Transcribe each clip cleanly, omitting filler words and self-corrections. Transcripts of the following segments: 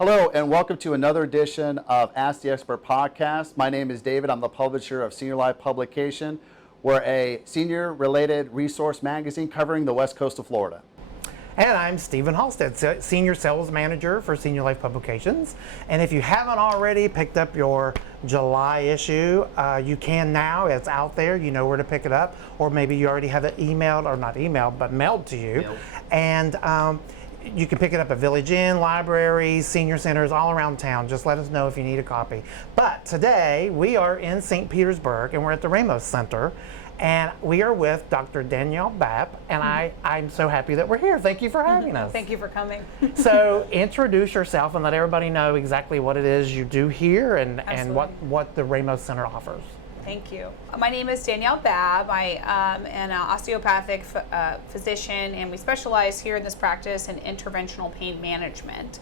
Hello and welcome to another edition of Ask the Expert podcast. My name is David. I'm the publisher of Senior Life Publication. We're a senior-related resource magazine covering the west coast of Florida. And I'm Stephen Halstead, Senior Sales Manager for Senior Life Publications. And if you haven't already picked up your July issue, you can now. It's out there. You know where to pick it up. Or maybe you already have it emailed, or not emailed, but mailed to you. And you can pick it up at Village Inn, libraries, senior centers all around town. Just let us know if you need a copy. But today we are in St. Petersburg and we're at the Ramos Center. And we are with Dr. Danielle Babb, and I'm so happy that we're here. Thank you for having us. Thank you for coming. So introduce yourself and let everybody know exactly what it is you do here and what the Ramos Center offers. Thank you. My name is Danielle Babb. I am an osteopathic physician, and we specialize here in this practice in interventional pain management.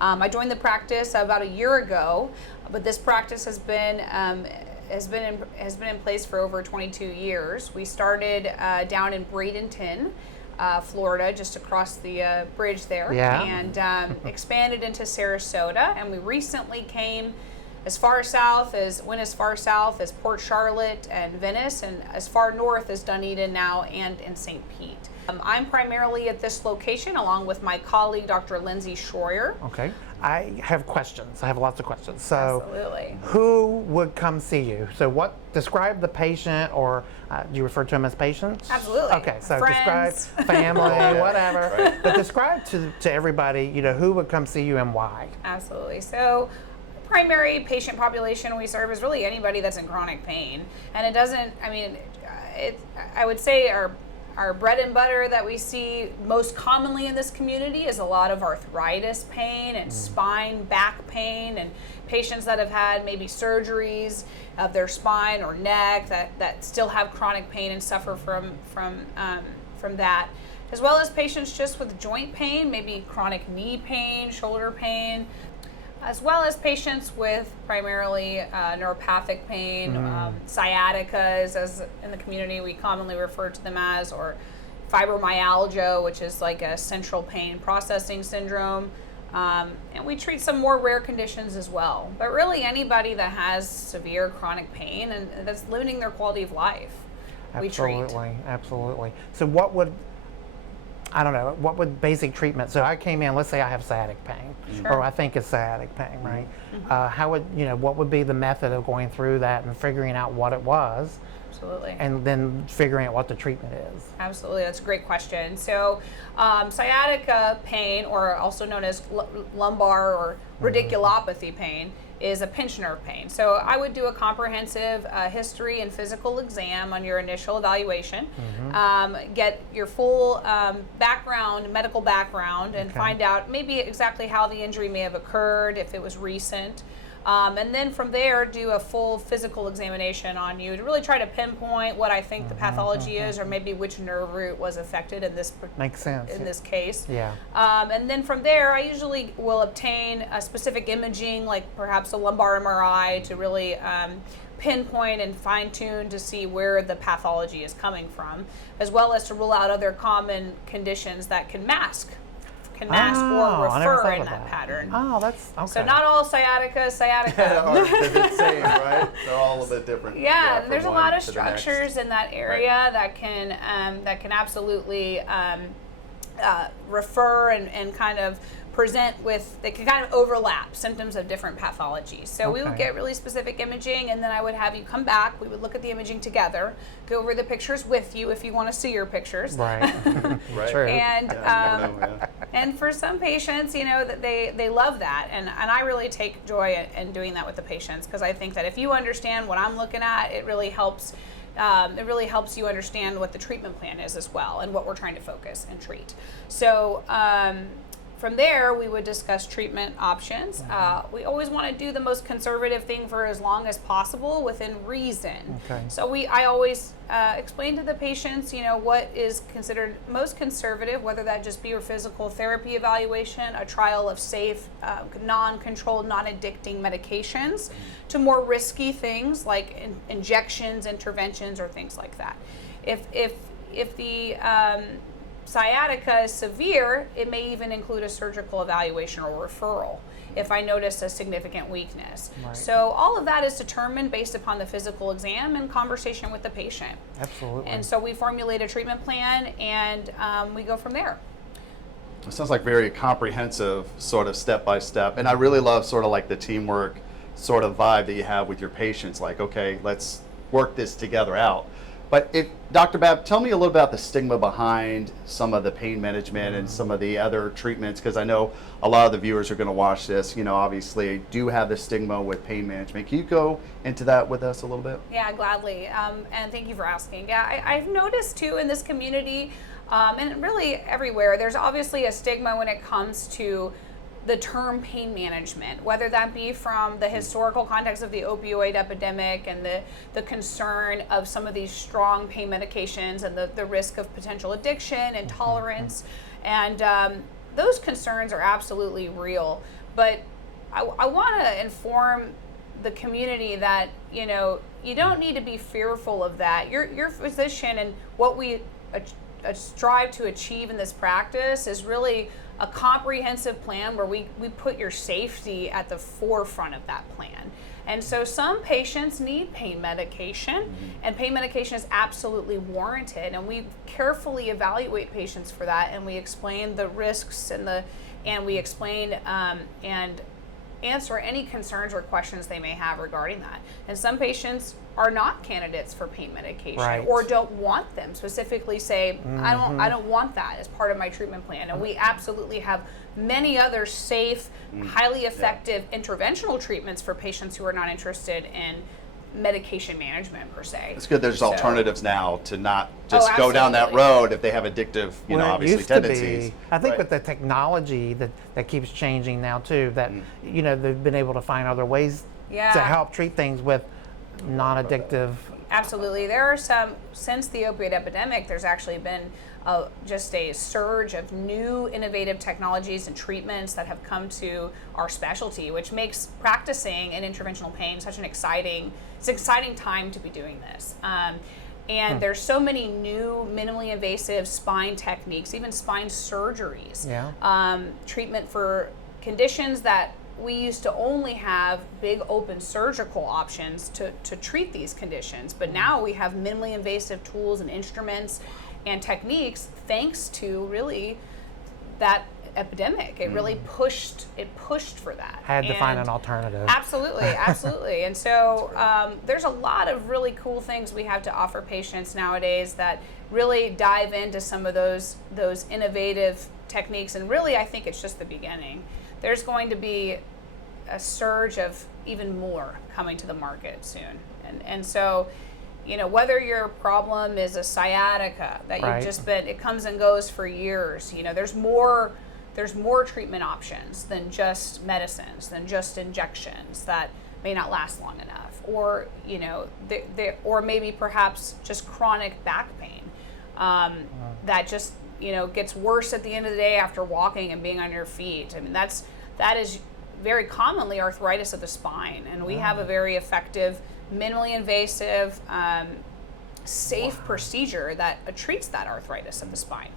I joined the practice about a year ago, but this practice has been in place for over 22 years. We started down in Bradenton, Florida, just across the bridge there, and expanded into Sarasota. And we recently came as far south as Port Charlotte and Venice, and as far north as Dunedin now, and in St. Pete. I'm primarily at this location along with my colleague, Dr. Lindsay Schroyer. Okay. I have questions. I have lots of questions. So, absolutely. Who would come see you? So, describe the patient, or do you refer to them as patients? Absolutely. Okay. So, friends. Describe family, whatever. Right. But describe to everybody, who would come see you and why. Absolutely. So, primary patient population we serve is really anybody that's in chronic pain, and it doesn't. I would say our bread and butter that we see most commonly in this community is a lot of arthritis pain and spine, back pain, and patients that have had maybe surgeries of their spine or neck that still have chronic pain and suffer from that, as well as patients just with joint pain, maybe chronic knee pain, shoulder pain, as well as patients with primarily neuropathic pain, sciaticas, as in the community we commonly refer to them as, or fibromyalgia, which is like a central pain processing syndrome. And we treat some more rare conditions as well. But really anybody that has severe chronic pain and that's limiting their quality of life, we treat. Absolutely. So what would basic treatment? So I came in, let's say I have sciatic pain, or I think it's sciatic pain, right? What would be the method of going through that and figuring out what it was? Absolutely. And then figuring out what the treatment is. Absolutely, that's a great question. So sciatica pain, or also known as lumbar or radiculopathy pain, is a pinched nerve pain. So I would do a comprehensive history and physical exam on your initial evaluation, get your full medical background, and find out maybe exactly how the injury may have occurred, if it was recent. And then from there, do a full physical examination on you to really try to pinpoint what I think the pathology is, or maybe which nerve root was affected in this this case. And then from there, I usually will obtain a specific imaging, like perhaps a lumbar MRI, to really pinpoint and fine-tune to see where the pathology is coming from, as well as to rule out other common conditions that can mask or refer in that pattern. Oh, that's okay. So not all sciatica is sciatica. They're the same, right? They're all a bit different. Yeah, there's a lot of structures in that area that can absolutely refer and kind of present with, they can kind of overlap symptoms of different pathologies. So we would get really specific imaging, and then I would have you come back. We would look at the imaging together, go over the pictures with you if you want to see your pictures. Right. Right. True. And for some patients, that they love that, and I really take joy in doing that with the patients, because I think that if you understand what I'm looking at, it really helps. It really helps you understand what the treatment plan is as well, and what we're trying to focus and treat. So from there, we would discuss treatment options. We always want to do the most conservative thing for as long as possible within reason. So I always explain to the patients, what is considered most conservative, whether that just be your physical therapy evaluation, a trial of safe, non-controlled, non-addicting medications, to more risky things like injections, interventions, or things like that. If the sciatica is severe, it may even include a surgical evaluation or referral. if I notice a significant weakness. Right. So all of that is determined based upon the physical exam and conversation with the patient. Absolutely. And so we formulate a treatment plan, and we go from there. It sounds like very comprehensive, sort of step by step. And I really love sort of like the teamwork sort of vibe that you have with your patients. Like, okay, let's work this together out. But if, Dr. Babb, tell me a little about the stigma behind some of the pain management and some of the other treatments, because I know a lot of the viewers are going to watch this, obviously do have the stigma with pain management. Can you go into that with us a little bit? Yeah, gladly. And thank you for asking. Yeah, I've noticed too in this community, and really everywhere, there's obviously a stigma when it comes to the term pain management, whether that be from the historical context of the opioid epidemic and the concern of some of these strong pain medications and the risk of potential addiction and tolerance. And those concerns are absolutely real. But I want to inform the community that, you don't need to be fearful of that. Your physician, and what we strive to achieve in this practice is really a comprehensive plan where we put your safety at the forefront of that plan. And so some patients need pain medication, and pain medication is absolutely warranted, and we carefully evaluate patients for that, and we explain the risks and we explain and answer any concerns or questions they may have regarding that. And some patients are not candidates for pain medication, Right. or don't want them, specifically say, I don't want that as part of my treatment plan. And we absolutely have many other safe, highly effective interventional treatments for patients who are not interested in medication management per se. It's good there's So- alternatives now to not just go down that absolutely. road if they have addictive, Well, it obviously used to be- tendencies. I think Right. with the technology that keeps changing now too, that they've been able to find other ways Yeah. to help treat things with non-addictive. Absolutely. There are since the opioid epidemic, there's actually been just a surge of new innovative technologies and treatments that have come to our specialty, which makes practicing in interventional pain such an exciting time to be doing this. And there's so many new minimally invasive spine techniques, even spine surgeries, treatment for conditions that we used to only have big open surgical options to treat these conditions. But now we have minimally invasive tools and instruments and techniques thanks to really that epidemic. It really pushed for that. Had to find And an alternative. Absolutely. And so there's a lot of really cool things we have to offer patients nowadays that really dive into some of those innovative techniques. And really, I think it's just the beginning. There's going to be a surge of even more coming to the market soon. And so, whether your problem is a sciatica that Right. you've just been, it comes and goes for years, there's more treatment options than just medicines, than just injections that may not last long enough, or or maybe perhaps just chronic back pain that just gets worse at the end of the day after walking and being on your feet. I mean, that is very commonly arthritis of the spine, and we have a very effective, minimally invasive, safe procedure that treats that arthritis of the spine.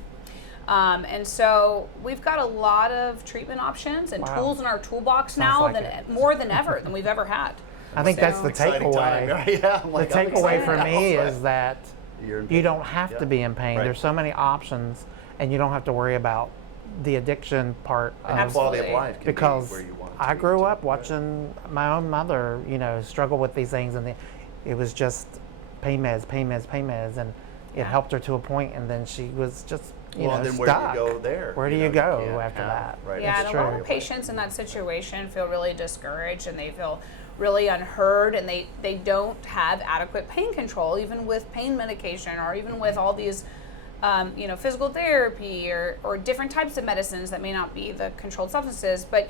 And so we've got a lot of treatment options and tools in our toolbox now like than it. more than ever than we've ever had. I think that's the Exciting time, takeaway. right? Yeah, I'm like, The I'm takeaway excited for now. me is that You're in you pain. don't have to be in pain. Right. There's so many options, and you don't have to worry about the addiction part. And Of, quality of Absolutely. life can because be where you want it I to be, grew too, up right? watching my own mother, struggle with these things, and it was just pain meds, and it helped her to a point, and then she was just, Well, then stuck. where do you go there? Where do You you know, go can't after have- that? Right. Yeah, That's and a lot true. of patients in that situation feel really discouraged, and they feel really unheard, and they don't have adequate pain control, even with pain medication, or even with all these physical therapy or different types of medicines that may not be the controlled substances. But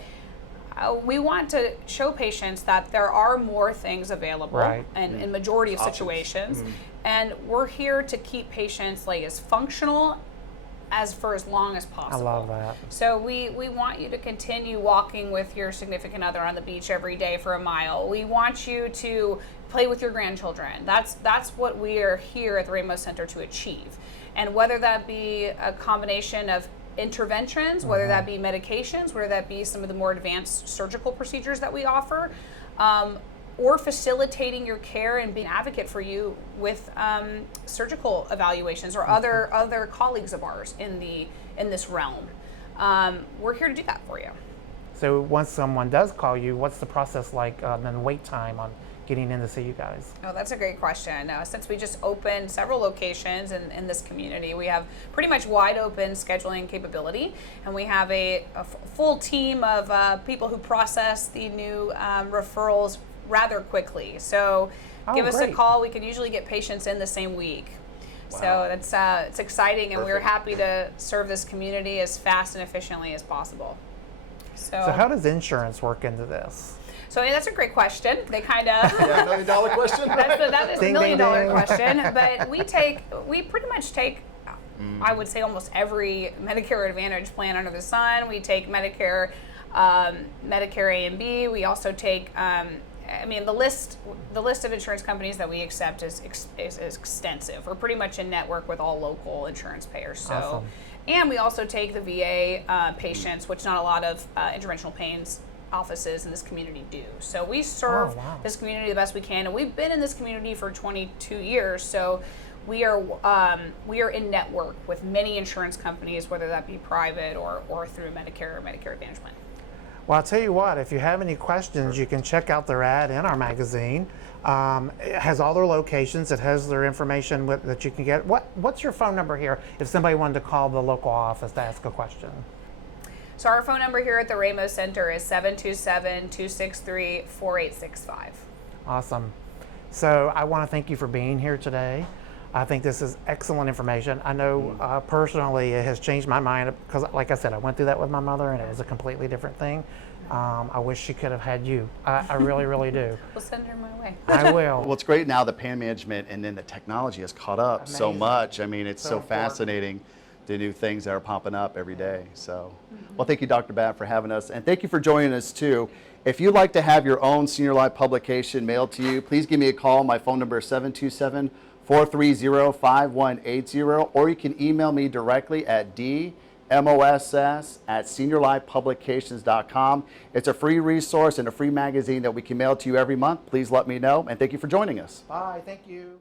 we want to show patients that there are more things available, Right. and in majority of Options. situations, and we're here to keep patients as functional for as long as I possible. love that. So we want you to continue walking with your significant other on the beach every day for a mile. We want you to play with your grandchildren. That's what we are here at the Ramos Center to achieve. And whether that be a combination of interventions, whether that be medications, whether that be some of the more advanced surgical procedures that we offer, or facilitating your care and being an advocate for you with surgical evaluations or other colleagues of ours in this realm. We're here to do that for you. So once someone does call you, what's the process like, and the wait time on getting in to see you guys? Oh, that's a great question. Since we just opened several locations in this community, we have pretty much wide open scheduling capability, and we have a full team of people who process the new referrals rather quickly. So give us a great. call. We can usually get patients in the same week. Wow. So that's it's exciting, and we're Perfect. happy to serve this community as fast and efficiently as possible. So how does insurance work into this? So that's a great question. They kind of Yeah, $1 million question. that is Ding, a $1 ding, million ding. question. But we pretty much take, I would say, almost every Medicare Advantage plan under the sun. We take Medicare, Medicare A and B. We also take, the list of insurance companies that we accept is extensive. We're pretty much in network with all local insurance payers. So, Awesome. And we also take the VA patients, which not a lot of interventional pains offices in this community do. So we serve this community the best we can, and we've been in this community for 22 years. So we are in network with many insurance companies, whether that be private or through Medicare or Medicare Advantage plan. Well, I'll tell you what, if you have any questions, you can check out their ad in our magazine. It has all their locations. It has their information that you can get. What's your phone number here if somebody wanted to call the local office to ask a question? So our phone number here at the Ramos Center is 727-263-4865. Awesome. So I want to thank you for being here today. I think this is excellent information. I know personally it has changed my mind because, like I said, I went through that with my mother and it was a completely different thing. I wish she could have had you. I really, really do. We'll send her my way. I will. Well, it's great now the pain management and then the technology has caught up so Amazing. much. I mean, it's so important. fascinating, the new things that are popping up every day. So, well, thank you, Dr. Babb, for having us. And thank you for joining us, too. If you'd like to have your own Senior Life publication mailed to you, please give me a call. My phone number is 727-430-5180, or you can email me directly at dmoss@seniorlifepublications.com. It's a free resource and a free magazine that we can mail to you every month. Please let me know, and thank you for joining us. Bye. Thank you.